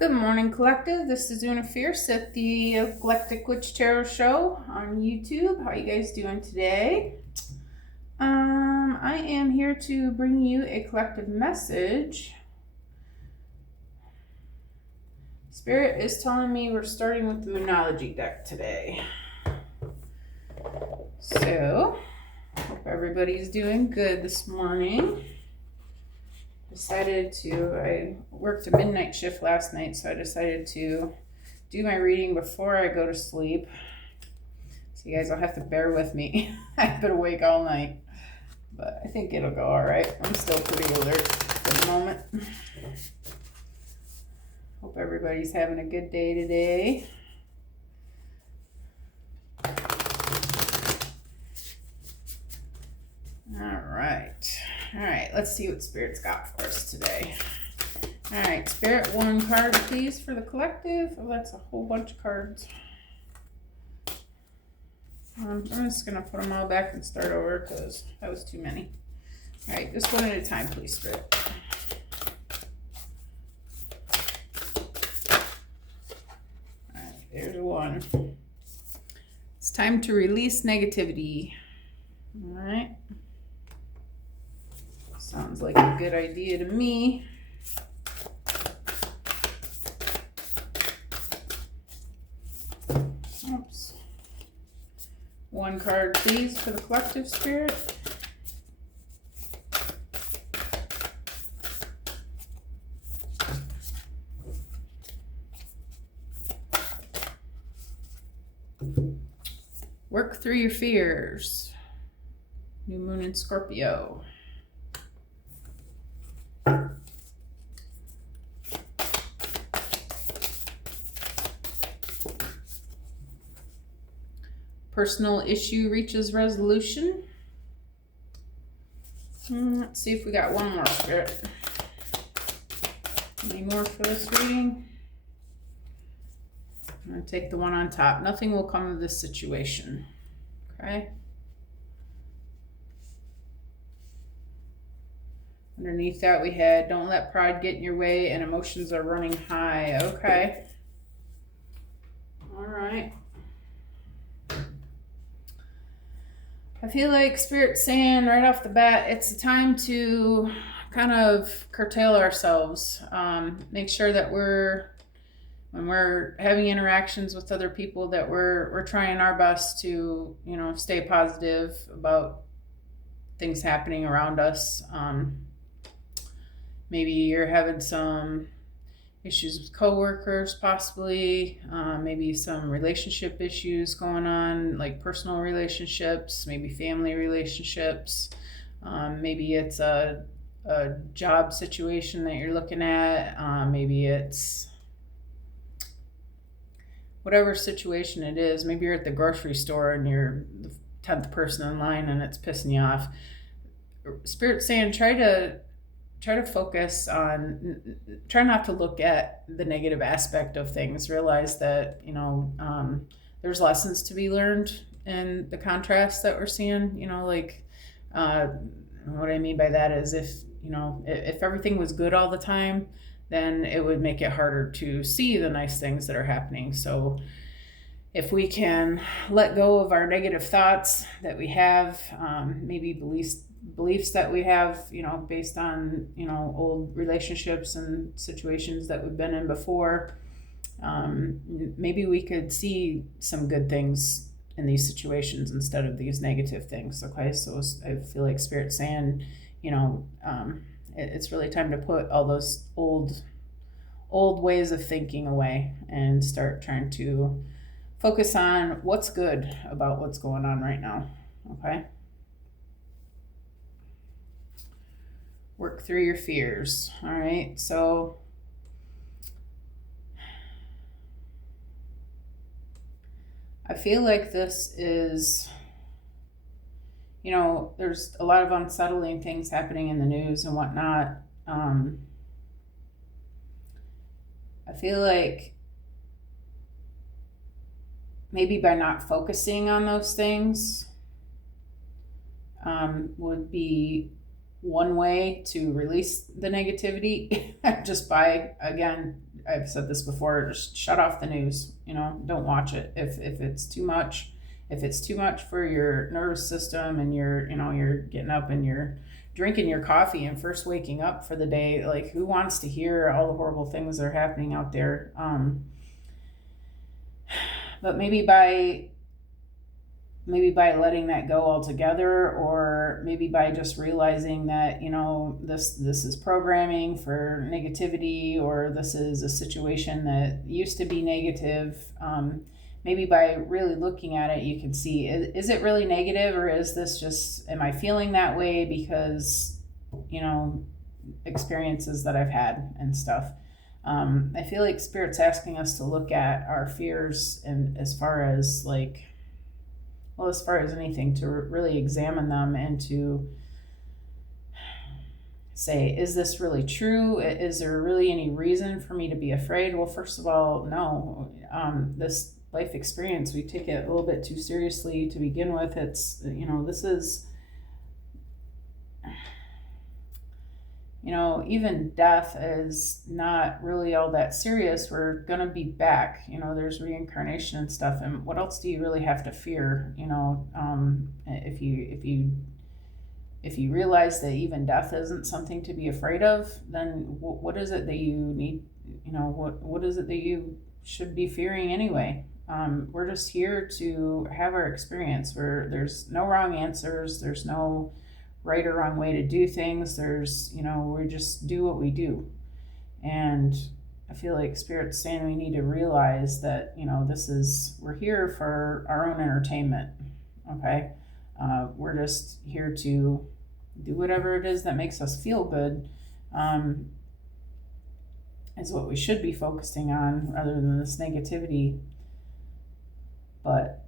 Good morning, Collective. This is Una Fierce at the Eclectic Witch Tarot Show on YouTube. How are you guys doing today? I am here to bring you a collective message. Spirit is telling me we're starting with the Moonology deck today. So, hope everybody's doing good this morning. I worked a midnight shift last night, so I decided to do my reading before I go to sleep. So you guys will have to bear with me. I've been awake all night, but I think it'll go all right. I'm still pretty alert for the moment. Hope everybody's having a good day today. All right, let's see what Spirit's got for us today. All right, Spirit, one card, please, for the collective. Oh, that's a whole bunch of cards. I'm just going to put them all back and start over because that was too many. All right, just one at a time, please, Spirit. All right, there's one. It's time to release negativity. All right. Sounds like a good idea to me. Oops. One card, please, for the collective, Spirit. Work through your fears. New moon in Scorpio. Personal issue reaches resolution. Let's see if we got one more, Spirit. Any more for this reading? I'm going to take the one on top. Nothing will come of this situation. Okay. Underneath that we had, don't let pride get in your way and emotions are running high. Okay. All right. I feel like Spirit's saying right off the bat, it's a time to kind of curtail ourselves. Make sure that when we're having interactions with other people, that we're trying our best to, stay positive about things happening around us. Maybe you're having some issues with coworkers, possibly, maybe some relationship issues going on, like personal relationships, maybe family relationships. Maybe it's a job situation that you're looking at. Maybe it's whatever situation it is. Maybe you're at the grocery store and you're the 10th person in line and it's pissing you off. Spirit's saying try to focus on, try not to look at the negative aspect of things. Realize that, there's lessons to be learned in the contrast that we're seeing, what I mean by that is if everything was good all the time, then it would make it harder to see the nice things that are happening. So if we can let go of our negative thoughts that we have, maybe beliefs that we have, based on, old relationships and situations that we've been in before, maybe we could see some good things in these situations instead of these negative things. Okay, so I feel like Spirit's saying, it's really time to put all those old ways of thinking away and start trying to focus on what's good about what's going on right now. Okay. Work through your fears. All right. So I feel like this is, there's a lot of unsettling things happening in the news and whatnot. I feel like maybe by not focusing on those things would be one way to release the negativity just by, again, I've said this before, just shut off the news, don't watch it. If it's too much, if it's too much for your nervous system and you're getting up and you're drinking your coffee and first waking up for the day, like who wants to hear all the horrible things that are happening out there? But maybe by letting that go altogether, or maybe by just realizing that this is programming for negativity, or this is a situation that used to be negative. Maybe by really looking at it, you can see, is it really negative, or is this just, am I feeling that way because experiences that I've had and stuff. I feel like Spirit's asking us to look at our fears, and as far as anything, to really examine them and to say, is this really true? Is there really any reason for me to be afraid? Well, first of all, no. This life experience, we take it a little bit too seriously to begin with. It's, this is, even death is not really all that serious. We're going to be back. There's reincarnation and stuff. And what else do you really have to fear? If you realize that even death isn't something to be afraid of, then what is it that you need? What is it that you should be fearing anyway? We're just here to have our experience, where there's no wrong answers. There's no right or wrong way to do things. There's, we just do what we do. And I feel like Spirit's saying we need to realize that, we're here for our own entertainment. Okay. We're just here to do whatever it is that makes us feel good, is what we should be focusing on, rather than this negativity. But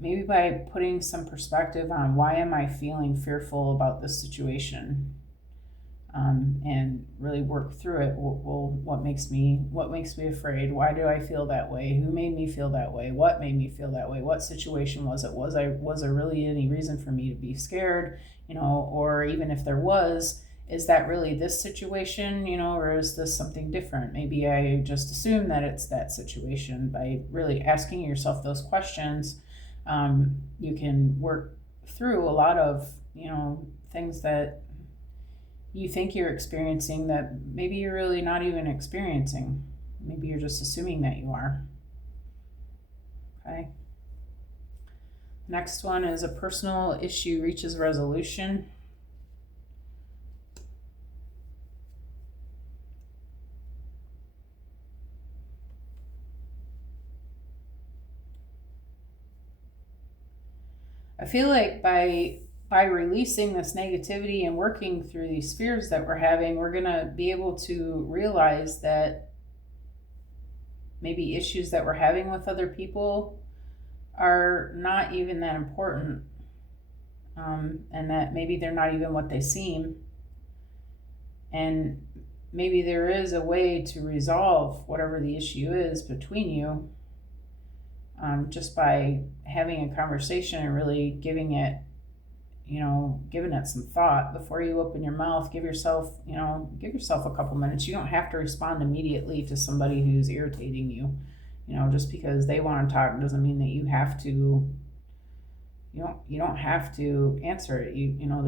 maybe by putting some perspective on, why am I feeling fearful about this situation, and really work through it. Well, what makes me afraid? Why do I feel that way? Who made me feel that way? What made me feel that way? What situation was it? Was there really any reason for me to be scared? Or even if there was, is that really this situation? Or is this something different? Maybe I just assume that it's that situation. By really asking yourself those questions, you can work through a lot of things that you think you're experiencing that maybe you're really not even experiencing. Maybe you're just assuming that you are. Okay. Next one is, a personal issue reaches resolution. I feel like by releasing this negativity and working through these fears that we're having, we're going to be able to realize that maybe issues that we're having with other people are not even that important, and that maybe they're not even what they seem. And maybe there is a way to resolve whatever the issue is between you, just by having a conversation and really giving it some thought before you open your mouth. Give yourself a couple minutes. You don't have to respond immediately to somebody who's irritating you. Just because they want to talk doesn't mean that you have to. You don't have to answer it.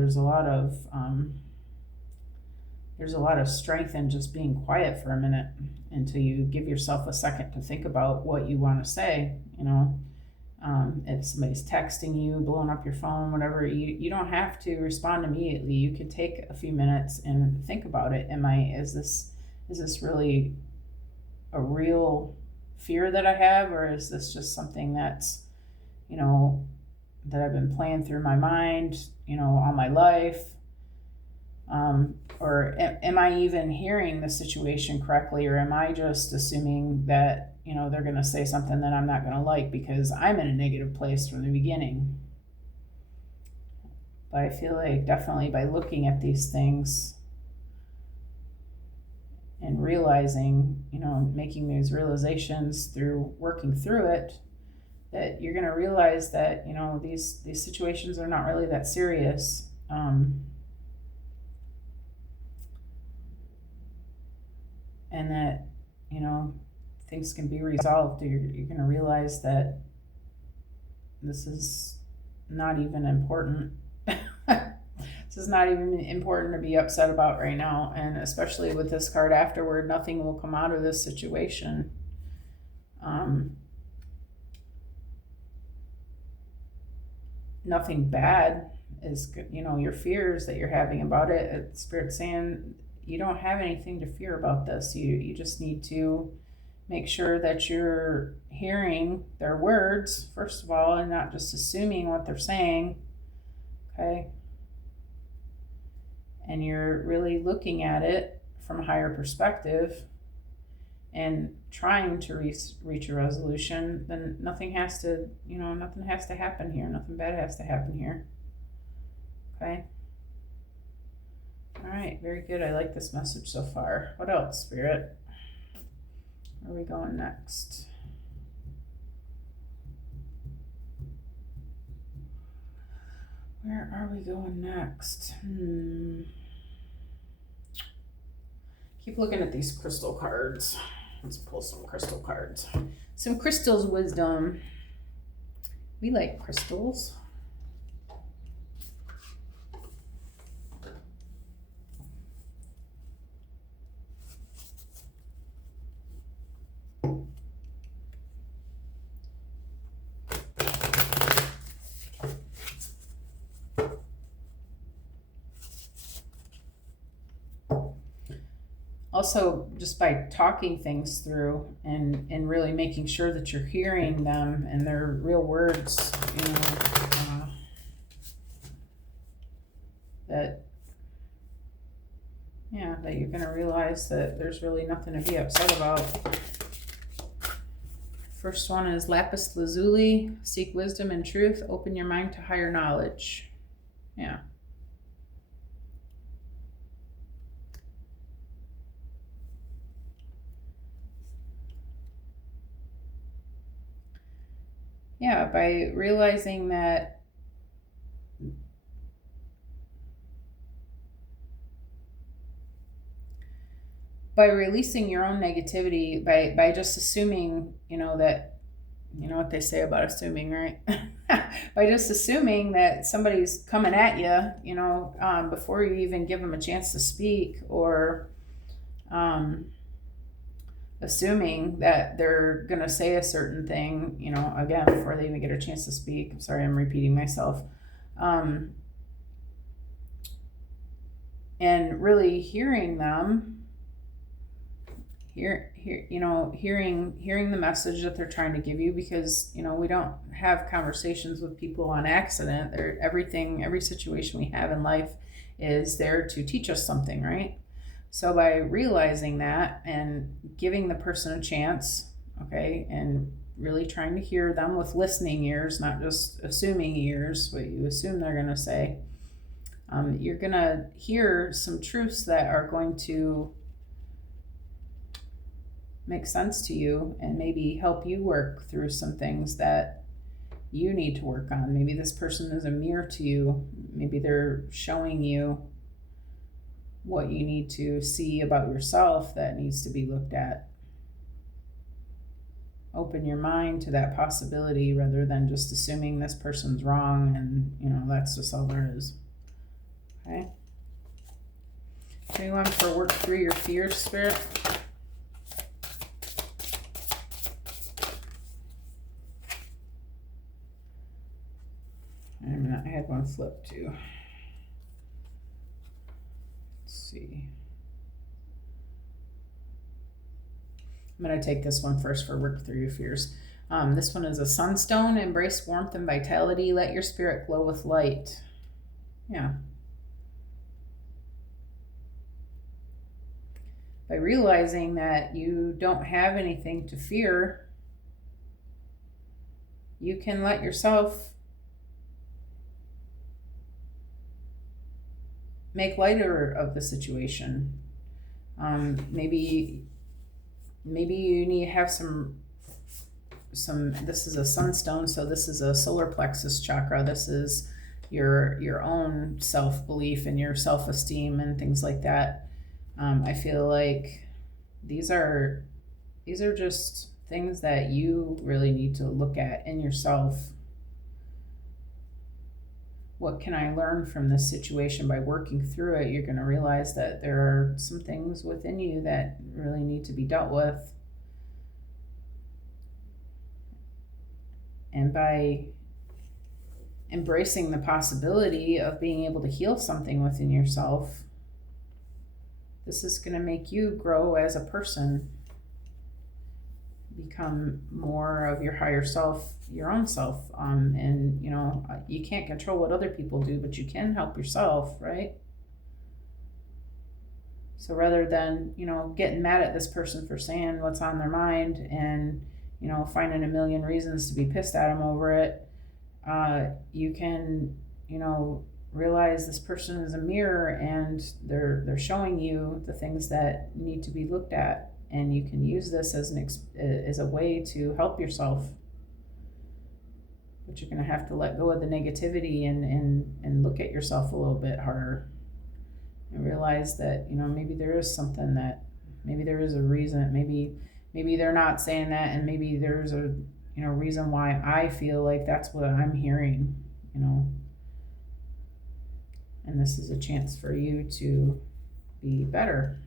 There's a lot of strength in just being quiet for a minute until you give yourself a second to think about what you want to say. If somebody's texting you, blowing up your phone, whatever, you don't have to respond immediately. You could take a few minutes and think about it. Is this really a real fear that I have, or is this just something that's, that I've been playing through my mind, all my life? Or am I even hearing the situation correctly, or am I just assuming that, they're going to say something that I'm not going to like because I'm in a negative place from the beginning? But I feel like definitely by looking at these things and realizing, making these realizations through working through it, that you're going to realize that, these situations are not really that serious. And that things can be resolved. You're going to realize that this is not even important. This is not even important to be upset about right now. And especially with this card afterward, nothing will come out of this situation. Nothing bad is good. Your fears that you're having about it, Spirit's saying you don't have anything to fear about this. You just need to make sure that you're hearing their words, first of all, and not just assuming what they're saying. Okay? And you're really looking at it from a higher perspective and trying to reach a resolution, then nothing has to happen here. Nothing bad has to happen here. Okay? All right, very good. I like this message so far. What else, Spirit? Where are we going next? Where are we going next? Keep looking at these crystal cards. Let's pull some crystal cards. Some crystals wisdom. We like crystals. Also, just by talking things through and really making sure that you're hearing them and their real words, that you're going to realize that there's really nothing to be upset about. First one is Lapis Lazuli, seek wisdom and truth, open your mind to higher knowledge. Yeah. Yeah, by realizing that by releasing your own negativity, by just assuming, that, what they say about assuming, right? By just assuming that somebody's coming at you, before you even give them a chance to speak, or assuming that they're going to say a certain thing, again, before they even get a chance to speak. I'm sorry, I'm repeating myself. And really hearing them, hearing the message that they're trying to give you, because, we don't have conversations with people on accident. Every situation we have in life is there to teach us something, right? So by realizing that and giving the person a chance, okay, and really trying to hear them with listening ears, not just assuming ears, what you assume they're going to say, you're going to hear some truths that are going to make sense to you and maybe help you work through some things that you need to work on. Maybe this person is a mirror to you. Maybe they're showing you what you need to see about yourself that needs to be looked at. Open your mind to that possibility rather than just assuming this person's wrong and, that's just all there is. Okay? Anyone for work through your fears, Spirit? I had one flip too. See. I'm going to take this one first for work through your fears. This one is a sunstone. Embrace warmth and vitality. Let your spirit glow with light. Yeah. By realizing that you don't have anything to fear, you can let yourself make lighter of the situation. Maybe you need to have some, this is a sunstone, so this is a solar plexus chakra. This is your own self-belief and your self-esteem and things like that. I feel like these are these are just things that you really need to look at in yourself. What can I learn from this situation? By working through it, you're going to realize that there are some things within you that really need to be dealt with. And by embracing the possibility of being able to heal something within yourself, this is going to make you grow as a person, become more of your higher self, your own self. And you know, you can't control what other people do, but you can help yourself, right? So rather than, you know, getting mad at this person for saying what's on their mind and, you know, finding a million reasons to be pissed at them over it, you can, you know, realize this person is a mirror and they're showing you the things that need to be looked at, and you can use this as a way to help yourself. But you're going to have to let go of the negativity and look at yourself a little bit harder and realize that, you know, maybe there is something that, maybe there is a reason, maybe they're not saying that, and maybe there's a, you know, reason why I feel like that's what I'm hearing, you know. And this is a chance for you to be better,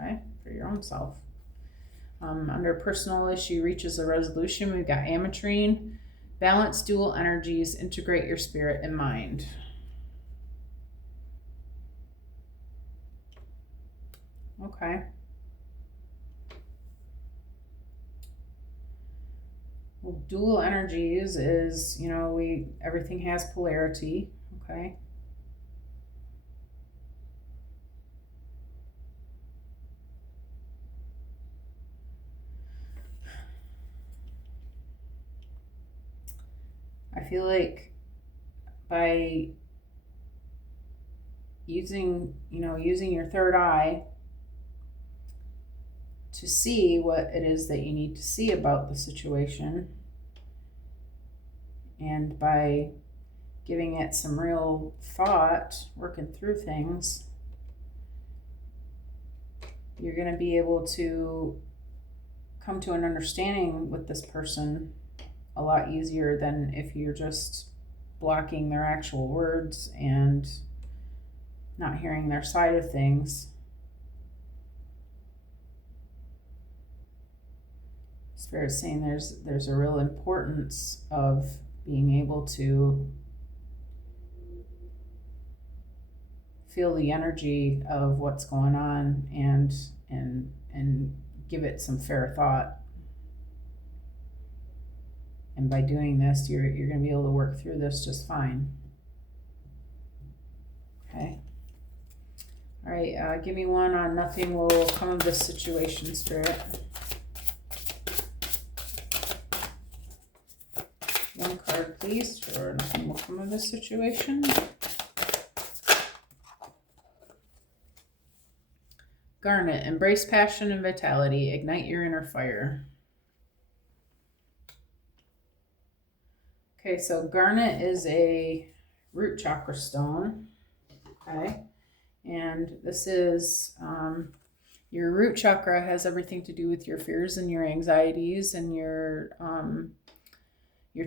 okay, for your own self. Under personal issue reaches a resolution, we've got ametrine. Balance dual energies, integrate your spirit and mind. Okay. Well, dual energies is, you know, everything has polarity, okay? I feel like by using your third eye to see what it is that you need to see about the situation, and by giving it some real thought, working through things, you're going to be able to come to an understanding with this person a lot easier than if you're just blocking their actual words and not hearing their side of things. Spirit is saying there's a real importance of being able to feel the energy of what's going on and give it some fair thought. And by doing this, you're going to be able to work through this just fine. Okay. All right, give me one on nothing will come of this situation, Spirit. One card, please, for nothing will come of this situation. Garnet, embrace passion and vitality. Ignite your inner fire. Okay, so garnet is a root chakra stone. Okay, and this is your root chakra has everything to do with your fears and your anxieties and your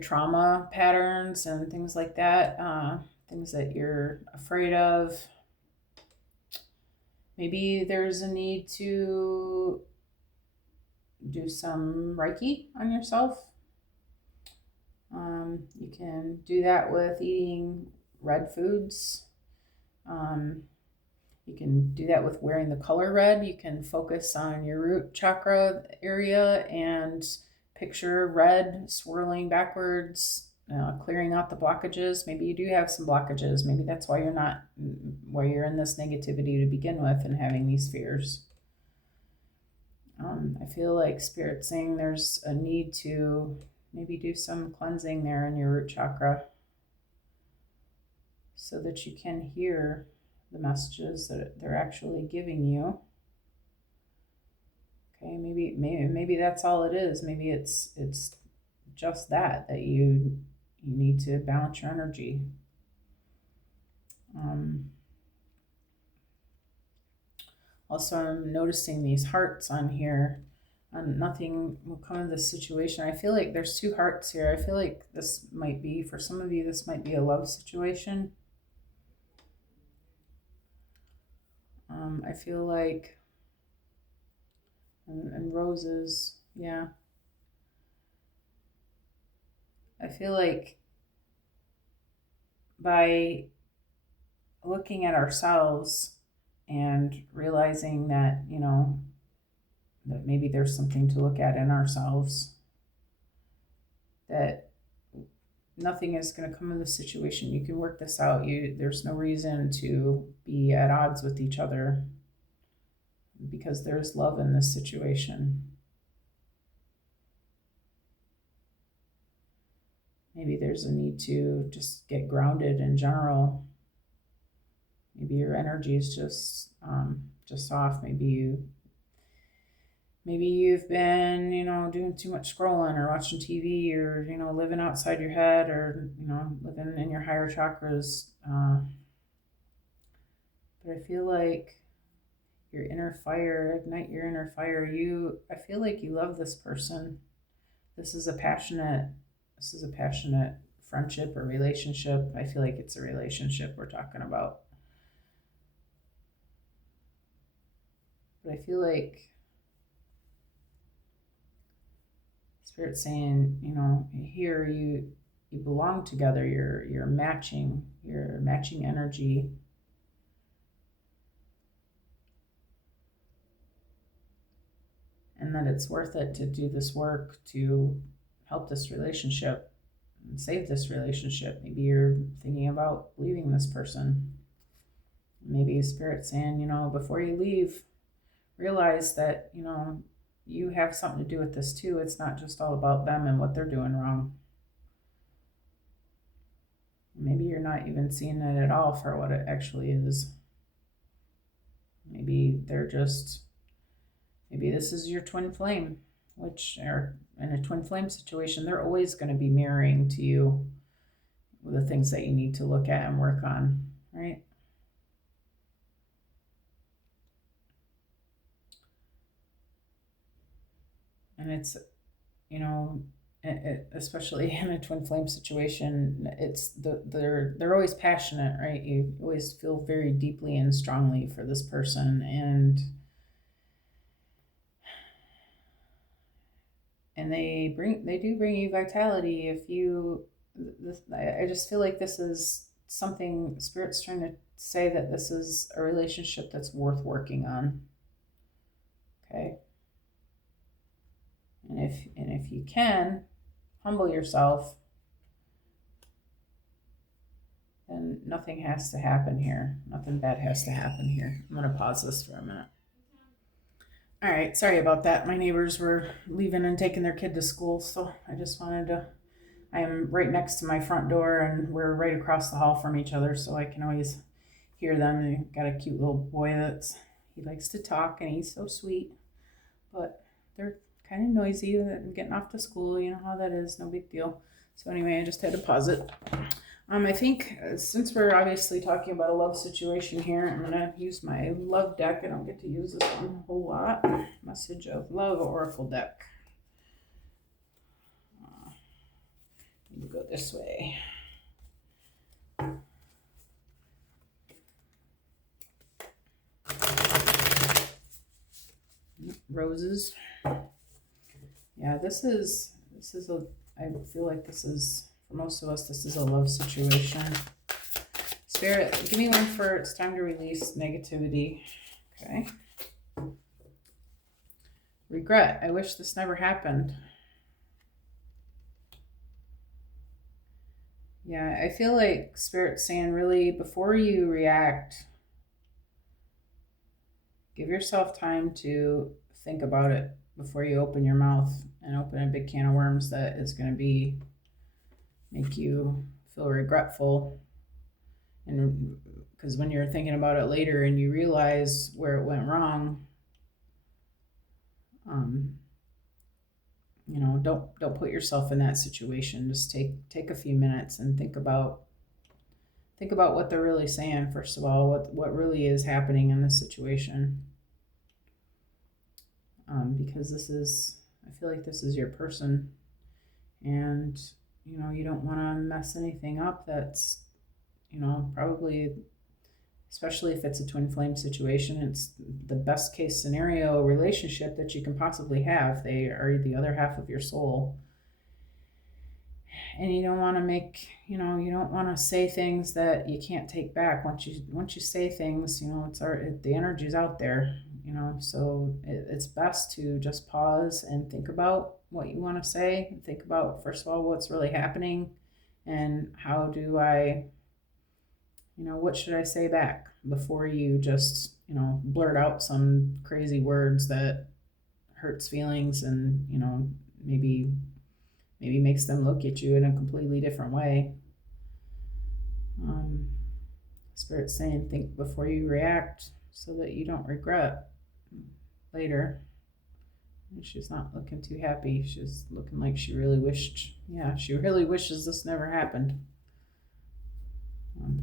trauma patterns and things like that, things that you're afraid of. Maybe there's a need to do some Reiki on yourself. You can do that with eating red foods. You can do that with wearing the color red. You can focus on your root chakra area and picture red swirling backwards, clearing out the blockages. Maybe you do have some blockages. Maybe that's why you're in this negativity to begin with and having these fears. I feel like Spirit's saying there's a need to maybe do some cleansing there in your root chakra so that you can hear the messages that they're actually giving you. Okay, maybe that's all it is. Maybe it's just that you need to balance your energy. Also, I'm noticing these hearts on here. Nothing will come of this situation. I feel like there's two hearts here. I feel like this might be, for some of you, this might be a love situation. I feel like, and roses, yeah. I feel like by looking at ourselves and realizing that, that maybe there's something to look at in ourselves, that nothing is going to come of the situation. You can work this out. There's no reason to be at odds with each other because there's love in this situation. Maybe there's a need to just get grounded in general. Maybe your energy is just off. Maybe you've been, doing too much scrolling or watching TV or, living outside your head or, living in your higher chakras. But I feel like your inner fire, ignite your inner fire. I feel like you love this person. This is a passionate friendship or relationship. I feel like it's a relationship we're talking about. But I feel like Spirit's saying, here you belong together. You're matching energy. And that it's worth it to do this work to help this relationship and save this relationship. Maybe you're thinking about leaving this person. Maybe Spirit's saying, before you leave, realize that, you have something to do with this too. It's not just all about them and what they're doing wrong. Maybe you're not even seeing it at all for what it actually is. Maybe this is your twin flame, which are in a twin flame situation, they're always going to be mirroring to you the things that you need to look at and work on, right? And it's, especially in a twin flame situation, it's they're always passionate, right? You always feel very deeply and strongly for this person, and they do bring you vitality. I just feel like this is something Spirit's trying to say, that this is a relationship that's worth working on. Okay. And if you can humble yourself, then nothing has to happen here. Nothing bad has to happen here. I'm going to pause this for a minute. All right, sorry about that. My neighbors were leaving and taking their kid to school, so I just wanted to. I am right next to my front door, and we're right across the hall from each other, so I can always hear them. They got a cute little boy he likes to talk, and he's so sweet, but they're kind of noisy and getting off to school. You know how that is. No big deal. So anyway, I just had to pause it. I think since we're obviously talking about a love situation here, I'm going to use my love deck. I don't get to use this one a whole lot. Message of Love Oracle deck. We'll go this way. Roses. Yeah, this is I feel like this is, for most of us, this is a love situation. Spirit, give me one for it's time to release negativity. Okay. Regret. I wish this never happened. Yeah, I feel like Spirit's saying, really, before you react, give yourself time to think about it before you open your mouth and open a big can of worms that is going to make you feel regretful. And because when you're thinking about it later and you realize where it went wrong, don't put yourself in that situation. Just take a few minutes and think about what they're really saying. First of all, what really is happening in this situation. because I feel like this is your person, and you don't want to mess anything up that's probably, especially if it's a twin flame situation, it's the best case scenario relationship that you can possibly have. They are the other half of your soul. And you don't want to make, you don't want to say things that you can't take back. Once you say things, the energy's out there, so it's best to just pause and think about what you want to say. Think about, first of all, what's really happening, and how do I, what should I say back before you just, blurt out some crazy words that hurts feelings, and, maybe makes them look at you in a completely different way. Spirit's saying, think before you react so that you don't regret later. And she's not looking too happy. She's looking like she really wishes this never happened.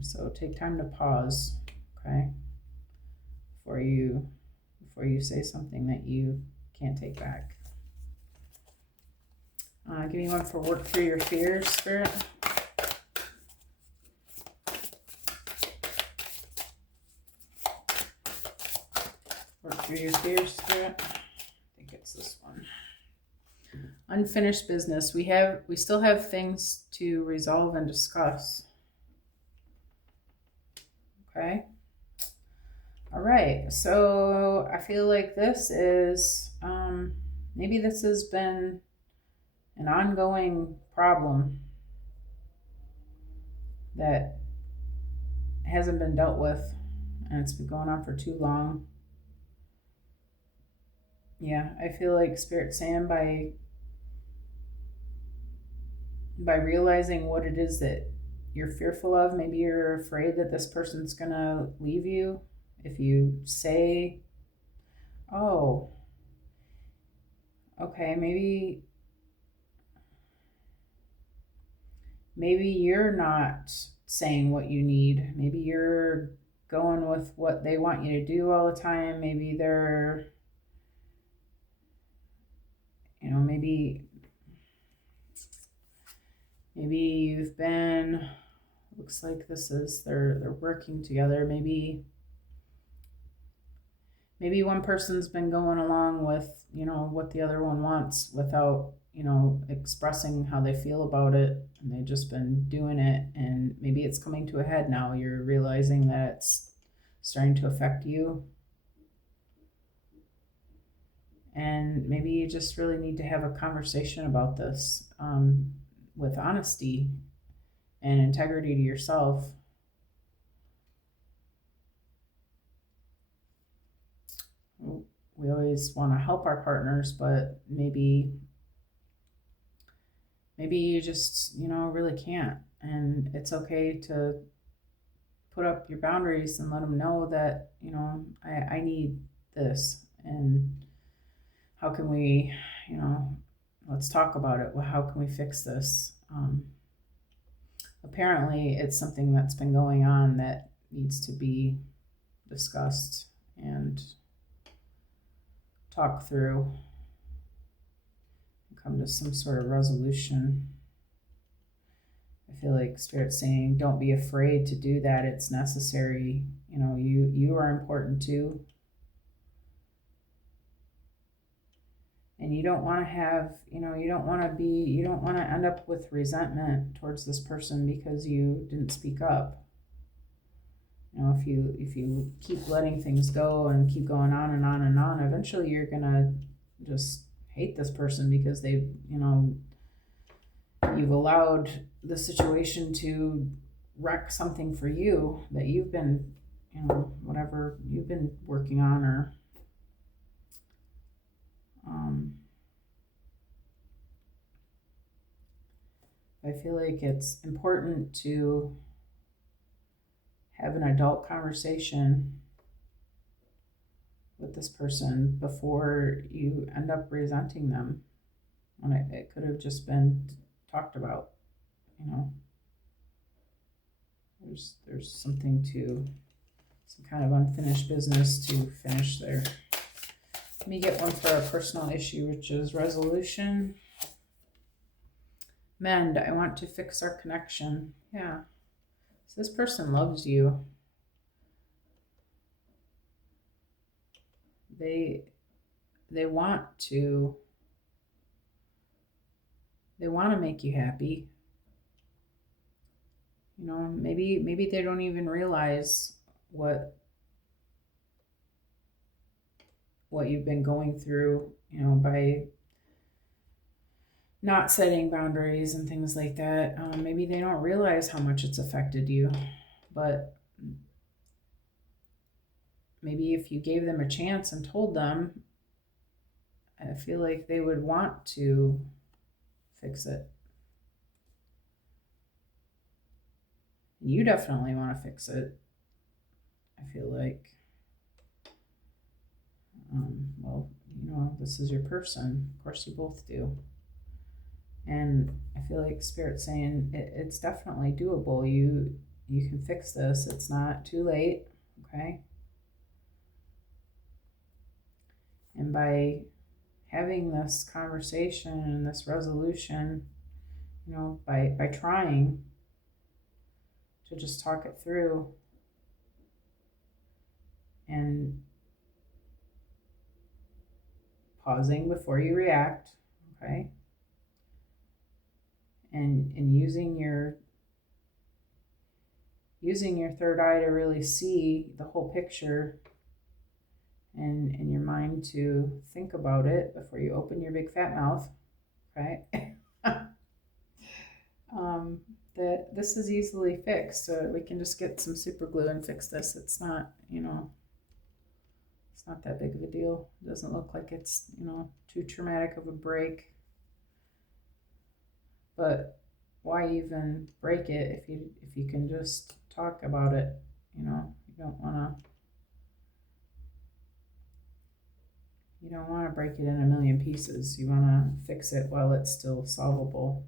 So take time to pause, okay, before you say something that you can't take back. Give me one for work through your fears, Spirit. Work through your fears, Spirit. I think it's this one. Unfinished business. We still have things to resolve and discuss. Okay. All right. So I feel like this is maybe this has been an ongoing problem that hasn't been dealt with, and it's been going on for too long. Yeah, I feel like Spirit's saying by realizing what it is that you're fearful of, maybe you're afraid that this person's gonna leave you. If you say, oh, okay, maybe you're not saying what you need. Maybe you're going with what they want you to do all the time. Maybe they're, maybe you've been, looks like this is, they're working together. Maybe one person's been going along with, what the other one wants without, expressing how they feel about it, and they've just been doing it, and maybe it's coming to a head now. You're realizing that it's starting to affect you, and maybe you just really need to have a conversation about this, with honesty and integrity to yourself. We always want to help our partners, but maybe you just, really can't. And it's okay to put up your boundaries and let them know that, I need this. And how can we, let's talk about it. Well, how can we fix this? Apparently, it's something that's been going on that needs to be discussed and talk through, come to some sort of resolution. I feel like Spirit's saying, don't be afraid to do that. It's necessary. You are important too. And you don't want to have, you don't want to end up with resentment towards this person because you didn't speak up. If you keep letting things go and keep going on and on and on, eventually you're gonna just hate this person because they, you've allowed the situation to wreck something for you that you've been, whatever you've been working on, or I feel like it's important to have an adult conversation with this person before you end up resenting them, when it could have just been talked about. There's something to, some kind of unfinished business to finish there. Let me get one for a personal issue, which is resolution. Mend, I want to fix our connection. Yeah. So this person loves you. They want to make you happy. You know, maybe they don't even realize what you've been going through, you know, by not setting boundaries and things like that. Maybe they don't realize how much it's affected you, but maybe if you gave them a chance and told them, I feel like they would want to fix it. You definitely want to fix it, I feel like. Well, you know, this is your person. Of course, you both do. And I feel like Spirit's saying it's definitely doable. You can fix this. It's not too late, okay? And by having this conversation and this resolution, you know, by trying to just talk it through and pausing before you react, okay? And using your third eye to really see the whole picture, and in your mind to think about it before you open your big fat mouth, okay? That this is easily fixed. So we can just get some super glue and fix this. It's not, you know, it's not that big of a deal. It doesn't look like it's, you know, too traumatic of a break. But why even break it if you can just talk about it? You know, you don't want to break it in a million pieces. You want to fix it while it's still solvable.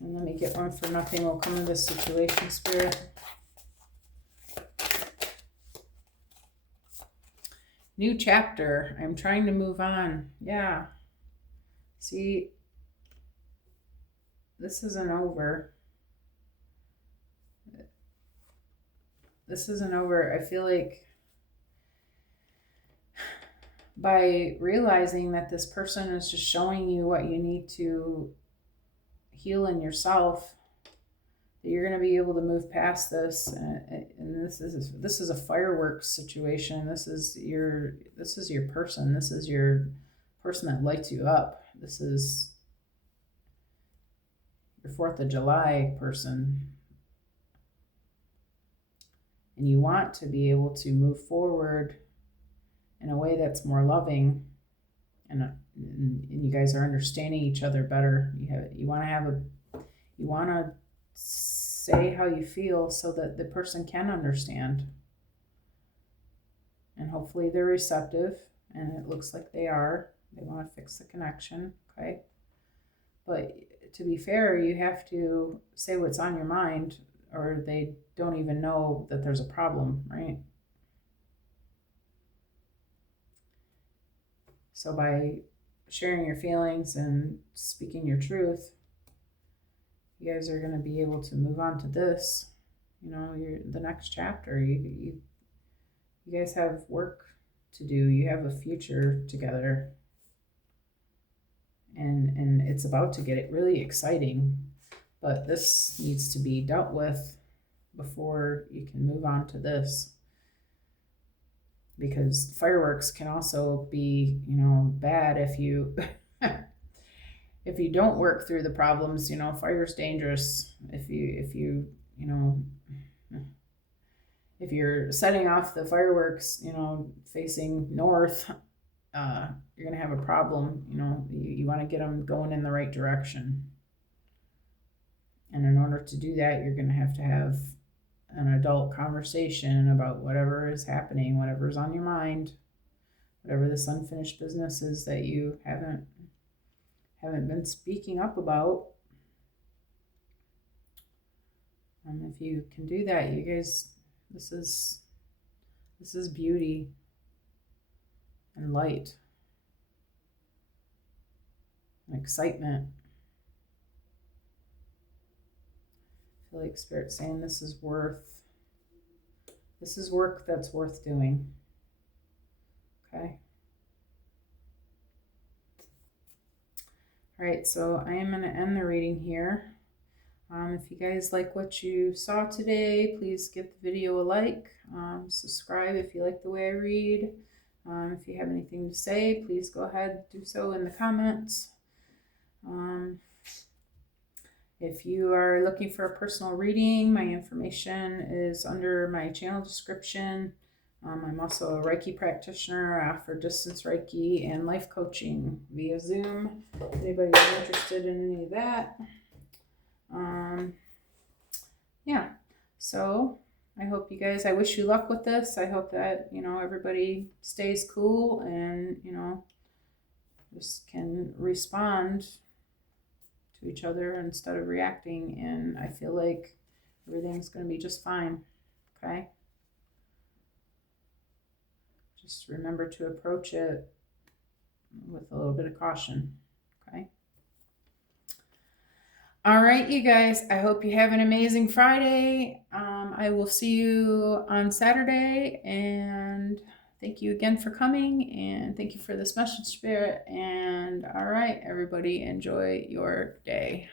And let me get one for nothing will come of this situation, Spirit. New chapter. I'm trying to move on. Yeah. See, this isn't over. This isn't over. I feel like by realizing that this person is just showing you what you need to heal in yourself, that you're going to be able to move past this. And this is a fireworks situation. This is your person. This is your person that lights you up. This is your 4th of July person. And you want to be able to move forward in a way that's more loving, and you guys are understanding each other better. You want to say how you feel so that the person can understand, and hopefully they're receptive, and it looks like they are. They want to fix the connection, okay? But to be fair, you have to say what's on your mind, or they don't even know that there's a problem, right? So by sharing your feelings and speaking your truth, you guys are going to be able to move on to this, you know, the next chapter. You guys have work to do. You have a future together, and it's about to get really exciting, but this needs to be dealt with before you can move on to this. Because fireworks can also be, you know, bad if you if you don't work through the problems. You know, fire's dangerous. If you know, if you're setting off the fireworks, you know, facing north, you're gonna have a problem. You know, you want to get them going in the right direction, and in order to do that, you're gonna have to have an adult conversation about whatever is happening, whatever's on your mind, whatever this unfinished business is that you haven't been speaking up about. And if you can do that, you guys, this is This is beauty and light and excitement. I feel like Spirit's saying this is work that's worth doing. Okay. All right, so I am going to end the reading here. If you guys like what you saw today, please give the video a like. Subscribe if you like the way I read. If you have anything to say, please go ahead and do so in the comments. If you are looking for a personal reading, my information is under my channel description. I'm also a Reiki practitioner. I offer distance Reiki and life coaching via Zoom. If anybody's interested in any of that. Yeah, so I hope you guys, I wish you luck with this. I hope that, everybody stays cool and, just can respond to each other instead of reacting. And I feel like everything's going to be just fine. Okay. Just remember to approach it with a little bit of caution. Okay. All right, you guys, I hope you have an amazing Friday. I will see you on Saturday, and thank you again for coming, and thank you for this message, Spirit. And all right, everybody, enjoy your day.